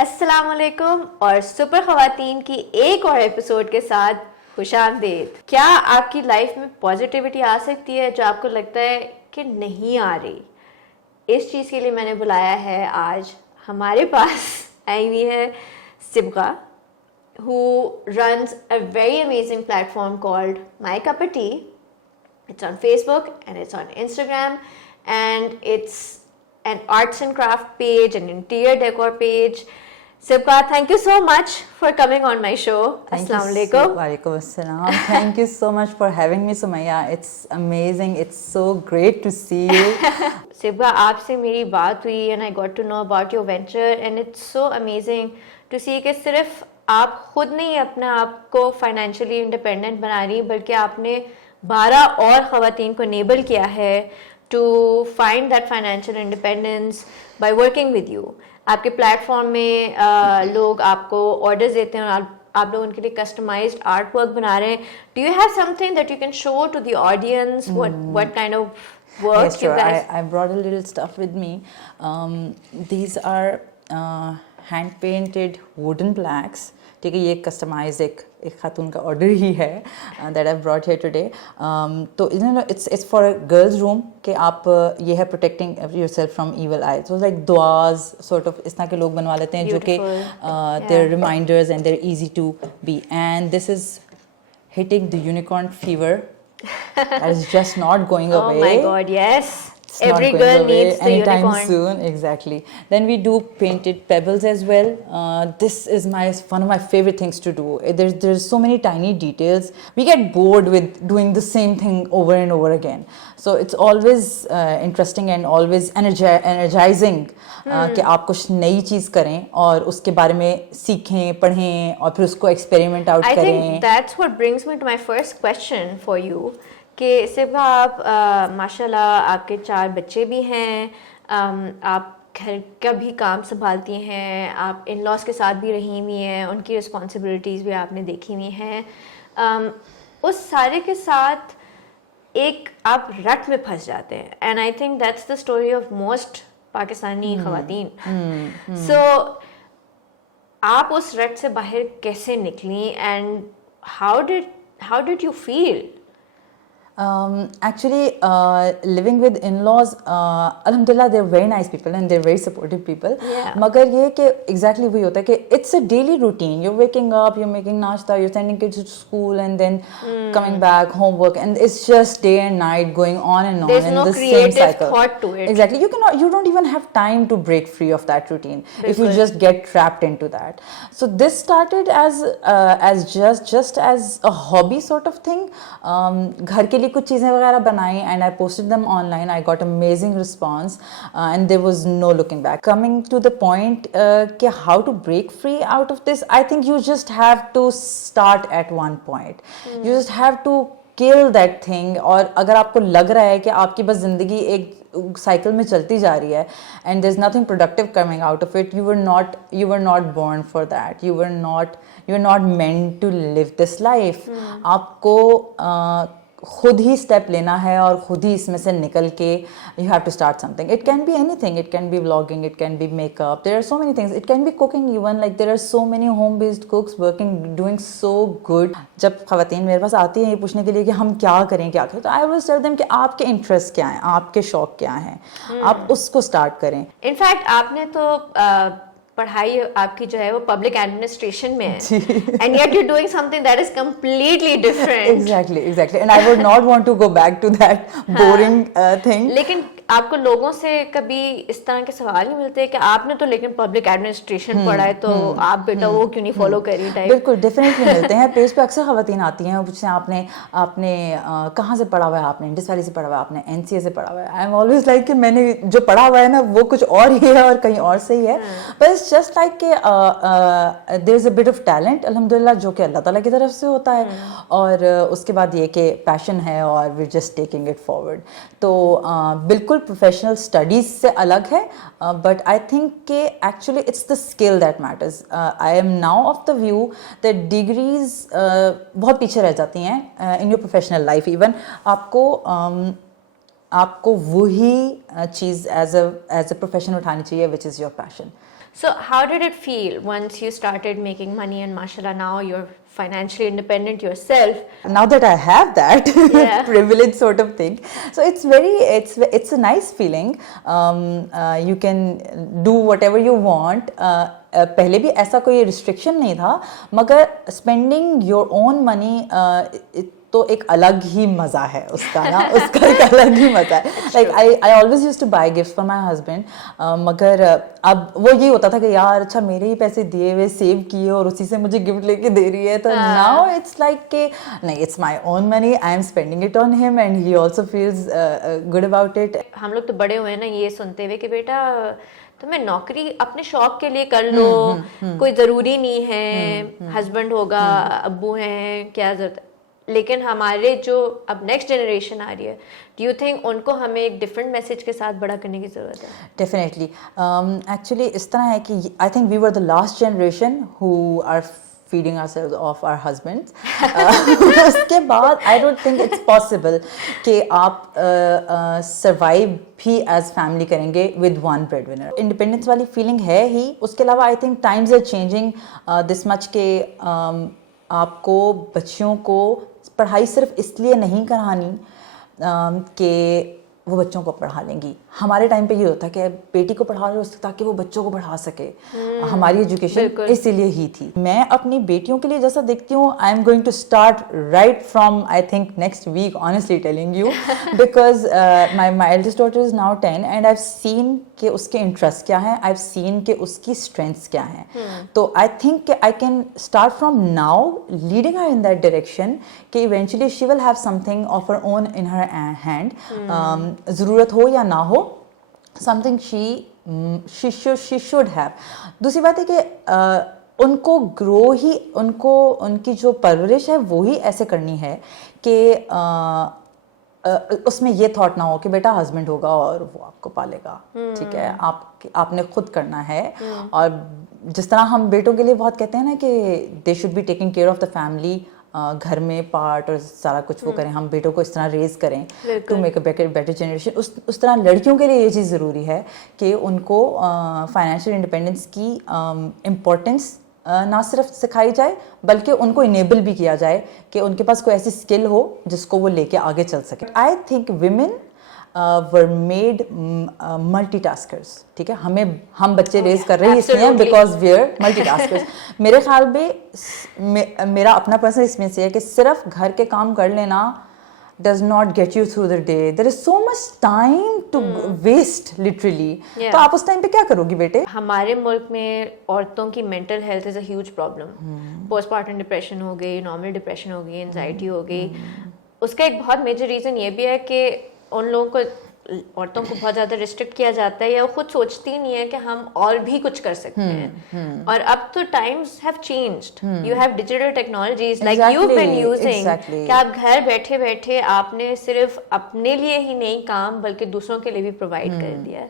अस्सलाम वालेकुम और सुपर ख़वातीन की एक और एपिसोड के साथ खुशामदीद। क्या आपकी लाइफ में पॉजिटिविटी आ सकती है जो आपको लगता है कि नहीं आ रही? इस चीज़ के लिए मैंने बुलाया है आज हमारे पास आई हुई है Sibgha, who runs a very amazing platform called My Cup of Tea. It's on Facebook and it's on Instagram and it's an arts and craft page, an interior decor page. Sibka, thank you so much for coming on my show. Assalamu alaikum. Walaikum assalam. Thank you so much for having me, Sumaya. It's amazing. It's so great to see you. Sibka, आपसे मेरी बात हुई and I got to know about your venture and it's so amazing to see कि सिर्फ आप खुद नहीं अपने आप को फाइनेंशियली इंडिपेंडेंट बना रही बल्कि आपने 12 और ख़वातीन को इनेबल किया है to find that financial independence by working with you. आपके प्लेटफॉर्म में लोग आपको ऑर्डर्स देते हैं और आप लोग उनके लिए कस्टमाइज्ड आर्ट वर्क बना रहे हैं। Do you have something that you can show to the audience what kind of work Yes, sure. I brought a little stuff with me. These are hand painted wooden plaques. ठीक है, ये कस्टमाइज एक खातून का order ही है that I brought here today. तो it's for a girls room कि आप ये है protecting yourself from evil eyes. So like दुआज सॉर्ट ऑफ इस तरह के लोग बनवा लेते हैं जो कि they're reminders and they're easy to be. And this is hitting the unicorn fever that is just not going away. Oh my god, yes. It's Every not going girl away needs the anytime unicorn. soon. Exactly. Then we do painted pebbles as well. This is one of my favorite things to do. There's so many tiny details. We get bored with doing the same thing over and over again. So it's always interesting and always energizing कि आप कुछ नई चीज़ करें और उसके बारे में सीखें, पढ़ें और फिर उसको एक्सपेरिमेंट आउट करें। I think that's what brings me to my first question for you कि सिर्फ आप माशाल्लाह आपके 4 बच्चे भी हैं, आप घर का भी काम संभालती हैं, आप इन लॉज के साथ भी रही हुई हैं, उनकी रिस्पॉन्सिबिलिटीज़ भी आपने देखी हुई हैं। उस सारे के साथ एक आप रट में फंस जाते हैं and I think that's the story of most Pakistani ख़वातीन। सो आप उस रट से बाहर कैसे निकली and how did you feel? Actually, living with in-laws, alhamdulillah, they're very nice people and they're very supportive people. Yeah. मगर ये कि exactly वही होता है कि it's a daily routine. You're waking up, you're making nashta, you're sending kids to school and then coming back, homework, and it's just day and night going on and on. There's in no the creative same cycle. thought to it. Exactly. You don't even have time to break free of that routine if you just get trapped into that. So this started as just as a hobby sort of thing. घर के लिए कुछ चीज़ें वगैरह बनाई and I posted them online. I got amazing response and there was no looking back. Coming to the point कि how to break free out of this, I think you just have to start at one point. You just have to kill that thing. और अगर आपको लग रहा है कि आपकी बस ज़िंदगी एक साइकिल में चलती जा रही है and there is nothing productive coming out of it, you were not born for that. You were not meant to live this life. आपको खुद ही स्टेप लेना है और खुद ही इसमें से निकल के you have to start something. It can be anything. It can be vlogging, it can be makeup, there are so many things. It can be cooking even. Like there are so many home based cooks working doing so good. जब खवातीन मेरे पास आती हैं ये पूछने के लिए कि हम क्या करें तो आई विल टेल देम कि आपके इंटरेस्ट क्या हैं, आपके शौक क्या हैं, आप उसको स्टार्ट करें. इनफैक्ट आपने तो पढ़ाई आपकी जो है वो पब्लिक एडमिनिस्ट्रेशन में है and yet you doing something that is completely different. Exactly and I would not want to go back to that boring thing. लेकिन आपको लोगों से कभी इस तरह के सवाल नहीं मिलते कि आपने तो लेकिन पब्लिक एडमिनिस्ट्रेशन पढ़ा है तो आप बेटा वो क्यों नहीं फॉलो करी टाइप? बिल्कुल डेफिनेटली मिलते हैं. पेज पे अक्सर खवातीन आती हैं और पूछते हैं आपने कहाँ से पढ़ा हुआ है, आपने इंडस वैली से पढ़ा हुआ है, आपने एनसीए से पढ़ा हुआ है. आई एम ऑलवेज लाइक कि मैंने जो पढ़ा हुआ है ना वो कुछ और ही है और कहीं और से ही है. बट इट्स जस्ट लाइक कि there is a bit of talent अल्हम्दुलिल्लाह जो कि अल्लाह ताला की तरफ से होता है. और उसके बाद ये कि पैशन है और we just taking it forward. तो बिल्कुल प्रोफेशनल स्टडीज से अलग है. बट आई थिंक कि actually it's the skill that matters. I am now of the view that degrees बहुत पीछे रह जाती हैं in your professional life. Even आपको आपको वही चीज़ एज अ प्रोफेशन उठानी चाहिए which is your passion. So how did it feel once you started making money and mashallah now you're financially independent yourself? Now that I have that Yeah. privilege sort of thing, so it's a nice feeling. You can do whatever you want. पहले भी ऐसा कोई रिस्ट्रिक्शन नहीं था, मगर spending your own money तो एक अलग ही मज़ा है उसका ना. उसका एक अलग ही मज़ा है. Like I always use to buy gift for my husband, मगर अब वो ये होता था कि यार अच्छा मेरे ही पैसे दिए हुए सेव किए और उसी से मुझे गिफ्ट लेके दे रही है. तो नाउ इट्स लाइक कि नहीं, it's my own money, I am spending it on him and he also feels good about it. हम लोग तो बड़े हुए हैं ना ये सुनते हुए कि बेटा तुम्हें नौकरी अपने शौक के लिए कर लो, कोई ज़रूरी नहीं है, हस्बैंड होगा, अब्बू हैं, क्या ज़रूरत है. लेकिन हमारे जो अब नेक्स्ट जनरेशन आ रही है, डू यू थिंक उनको हमें एक डिफरेंट मैसेज के साथ बड़ा करने की ज़रूरत है? डेफिनेटली. एक्चुअली इस तरह है कि I think we were the last generation who are feeding ourselves off our husbands. उसके बाद I don't think it's possible कि आप survive भी as family करेंगे with one breadwinner. Independence वाली feeling है ही. उसके अलावा I think times are changing this much कि आपको बच्चियों को पढ़ाई सिर्फ इसलिए नहीं करानी कि वो बच्चों को पढ़ा लेंगी. हमारे टाइम पे ये होता है कि बेटी को पढ़ा लो ताकि वो बच्चों को पढ़ा सके. हमारी एजुकेशन इसीलिए ही थी. मैं अपनी बेटियों के लिए जैसा देखती हूँ, I am going to start right from I think next week, honestly telling you, because my eldest daughter is now 10 and I have seen कि उसके इंटरेस्ट क्या हैं, आई हैव सीन कि उसकी स्ट्रेंथ्स क्या हैं. तो I think I can start from now leading her in that direction कि eventually she will have something of her own in her hand. ज़रूरत हो या ना हो, समथिंग शी शुड हैव. दूसरी बात है कि उनको ग्रो ही, उनकी जो परवरिश है वो ही ऐसे करनी है कि उसमें ये थॉट ना हो कि बेटा हस्बैंड होगा और वो आपको पालेगा. ठीक है, आपने खुद करना है. और जिस तरह हम बेटों के लिए बहुत कहते हैं ना कि they should be taking care of the family, घर में पार्ट और सारा कुछ वो करें, हम बेटों को इस तरह रेज करें to make a better generation. उस तरह लड़कियों के लिए ये चीज़ ज़रूरी है कि उनको फाइनेंशियल इंडिपेंडेंस की इम्पोर्टेंस ना सिर्फ सिखाई जाए बल्कि उनको इनेबल भी किया जाए कि उनके पास कोई ऐसी स्किल हो जिसको वो लेके आगे चल सके. I think women were made multitaskers. ठीक है, हम बच्चे रेज कर रहे हैं इसलिए बिकॉज वी आर मल्टीटास्कर्स. मेरे ख्याल में मेरा अपना पर्सनल एक्सपीरियंस ये है कि सिर्फ घर के काम कर लेना does not get you through the day. There is so much time to waste literally. तो आप उस टाइम पे क्या करोगी बेटे? हमारे मुल्क में औरतों की mental health is a huge problem. Postpartum depression हो गई, नॉर्मल डिप्रेशन हो गई, एंजाइटी हो गई. उसका एक बहुत मेजर रीज़न ये भी है कि उन लोगों को, औरतों को बहुत ज़्यादा रिस्ट्रिक्ट किया जाता है या वो खुद सोचती नहीं है कि हम और भी कुछ कर सकते हैं. और अब तो times have changed. You have digital technologies like you been using कि आप घर बैठे बैठे आपने सिर्फ अपने लिए ही नहीं काम बल्कि दूसरों के लिए भी प्रोवाइड कर दिया.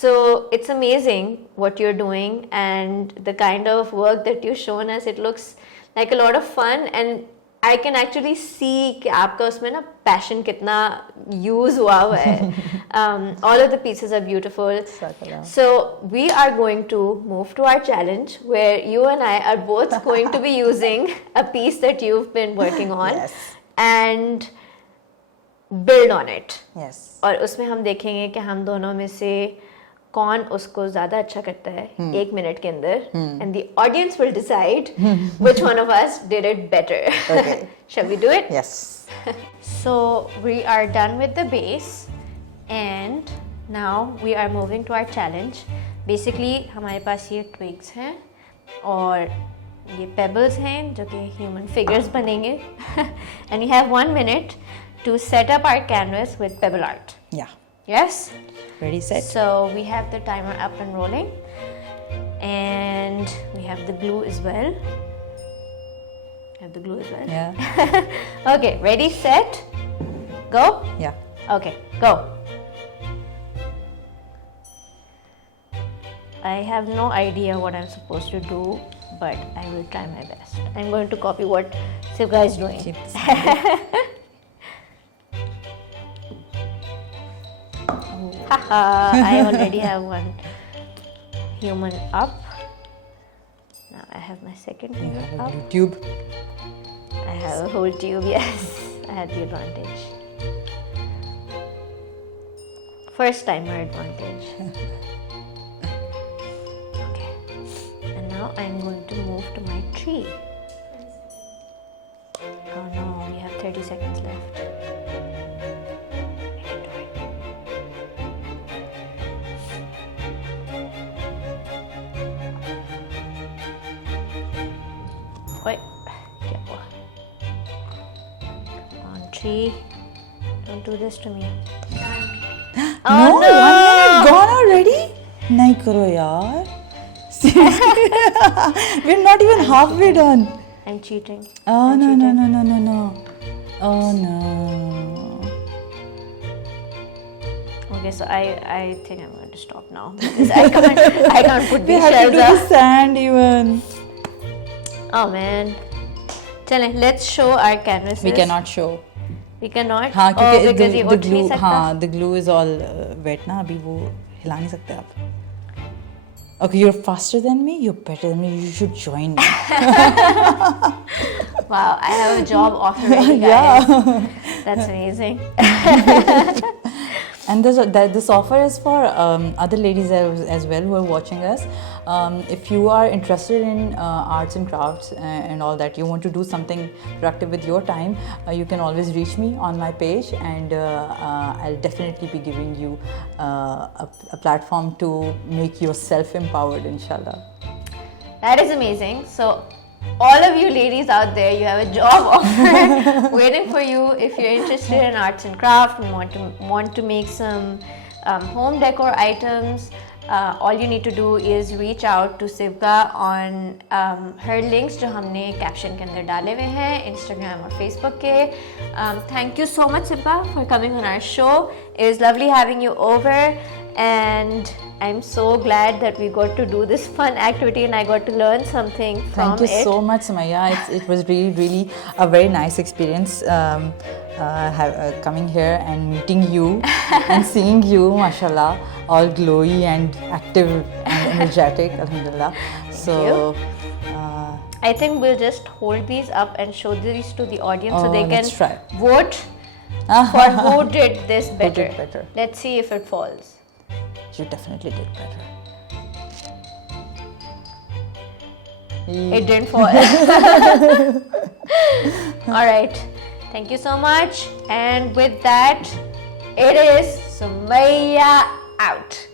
So it's amazing what you are doing and the kind of work that you shown us. It looks like a lot of fun and I can actually see कि आपका उसमें ना passion कितना use हुआ है. All of the pieces are beautiful. So we are going to move to our challenge where you and I are both going to be using a piece that you've been working on and build on it. Yes. और उसमें हम देखेंगे कि हम दोनों में से कौन उसको ज़्यादा अच्छा करता है 1 मिनट के अंदर. And the audience will decide which one of us did it better. Okay. Shall we do it? Yes. So we are done with the base and now we are moving to our challenge. Basically हमारे पास ये twigs हैं और ये pebbles हैं जो कि human figures बनेंगे. And you have 1 minute to set up our canvas with pebble art. Yeah. Yes? Ready, set. So we have the timer up and rolling and we have the glue as well. Yeah. Okay, ready, set, go? Yeah. Okay, go. I have no idea what I'm supposed to do, but I will try my best. I'm going to copy what Sivka is doing. Haha, I already have one human up. Now I have my second You human have a up. blue tube. I have a whole tube, yes. I had the advantage. First timer advantage. Okay. And now I'm going to move to my tree. Oh no, we have 30 seconds left. I can do it. Wait, careful. Come on, tree. Don't do this to me. No, 1 minute gone already? Nahi karo yaar. Seriously? We're not even halfway done. I'm cheating. Oh I'm no, no, cheating. no, no, no, no. Oh no. Okay, so I think I'm going to stop now because I can't put We these have to shelves do the up. sand even. Oh man. Chale, let's show our canvases. We cannot show. We cannot. हाँ Oh, क्योंकि because ये the उठ नहीं glue सकता. हाँ the glue is all wet ना अभी वो हिला नहीं सकते आप. Okay, you're faster than me. You're better than me. You should join me. Wow, I have a job offer ready, guys. Yeah. That's amazing. And this offer is for other ladies as well who are watching us. If you are interested in arts and crafts and all that, you want to do something productive with your time, you can always reach me on my page, and I'll definitely be giving you a platform to make yourself empowered, inshallah. That is amazing. So, all of you ladies out there, you have a job offer waiting for you if you're interested in arts and craft and want to make some home decor items. All you need to do is reach out to Sibka on her links जो हमने caption के अंदर डाले हुए हैं Instagram और Facebook के. Thank you so much, Sibka, for coming on our show. It was lovely having you over, and I'm so glad that we got to do this fun activity and I got to learn something from it. Thank you so much, Sumaya. It was really a very nice experience coming here and meeting you and seeing you, mashallah, all glowy and active and energetic, alhamdulillah. So, I think we'll just hold these up and show these to the audience so they can let's try. vote for who did this better. did better. Let's see if it falls. You definitely did better. It didn't fall. Alright. Thank you so much. And with that, it is Sumaya out.